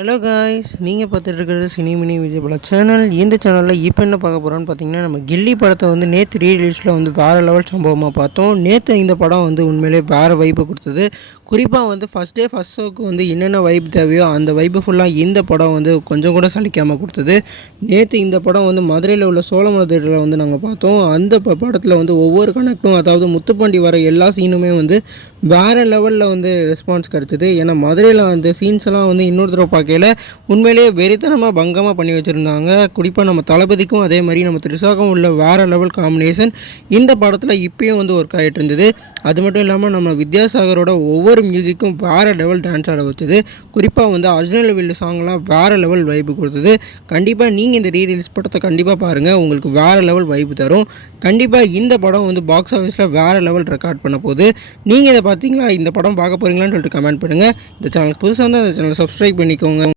Hello guys, நீங்கள் பார்த்துட்டு இருக்கிறது சினி மினி விஜயபாலா சேனல். இந்த சேனலில் இப்போ என்ன பார்க்க போகிறோன்னு பார்த்தீங்கன்னா, நம்ம கில்லி படத்தை வந்து நேற்று ரீலீஸில் வந்து வேறு லெவல் சம்பவமாக பார்த்தோம். நேற்று இந்த படம் வந்து உண்மையிலே வேறு வைப்பு கொடுத்தது. குறிப்பாக வந்து ஃபஸ்ட் டே ஃபஸ்ட் ஷோக்கு வந்து என்னென்ன வைப் தேவையோ அந்த வைப்பு ஃபுல்லாக இந்த படம் வந்து கொஞ்சம் கூட சலிக்காமல் கொடுத்தது. நேற்று இந்த படம் வந்து மதுரையில் உள்ள சோழமலை தேட்டரில் வந்து நாங்கள் பார்த்தோம். அந்த படத்தில் வந்து ஒவ்வொரு கனெக்டும், அதாவது முத்துப்பாண்டி வர எல்லா சீனுமே வந்து வேறு லெவலில் வந்து ரெஸ்பான்ஸ் கிடச்சிது. ஏன்னா மதுரையில் அந்த சீன்ஸ் எல்லாம் வந்து இன்னொரு தடவை பார்க்கையில உண்மையிலேயே வெறித்தனமாக பங்கமாக பண்ணி வச்சுருந்தாங்க. குறிப்பாக நம்ம தளபதிக்கும் அதே மாதிரி நம்ம த்ரிஷாக்கும் உள்ள வேறு லெவல் காம்பினேஷன் இந்த படத்தில் இப்போயும் வந்து ஒர்க் ஆகிட்டு இருந்தது. அது மட்டும் இல்லாமல் நம்ம வித்யாசாகரோட ஒவ்வொரு மியூசிக்கும் வேறு லெவல் டான்ஸ் ஆட வச்சது. குறிப்பாக வந்து அர்ஜுனல் வில்லு சாங்லாம் வேறு லெவல் வைப்பு கொடுத்தது. கண்டிப்பாக நீங்கள் இந்த ரீரிலீஸ் படத்தை கண்டிப்பாக பாருங்கள், உங்களுக்கு வேறு லெவல் வைப்பு தரும். கண்டிப்பாக இந்த படம் வந்து பாக்ஸ் ஆஃபீஸில் வேறு லெவல் ரெக்கார்ட் பண்ண போகுது. நீங்கள் இதை பார்த்தீங்களா, இந்த படம் பார்க்க போகிறீங்களான்னு சொல்லிட்டு கமெண்ட் பண்ணுங்கள். இந்த சேனலுக்கு புதுசாக இருந்தால் இந்த சேனலை சப்ஸ்கிரைப் பண்ணிக்கோங்க.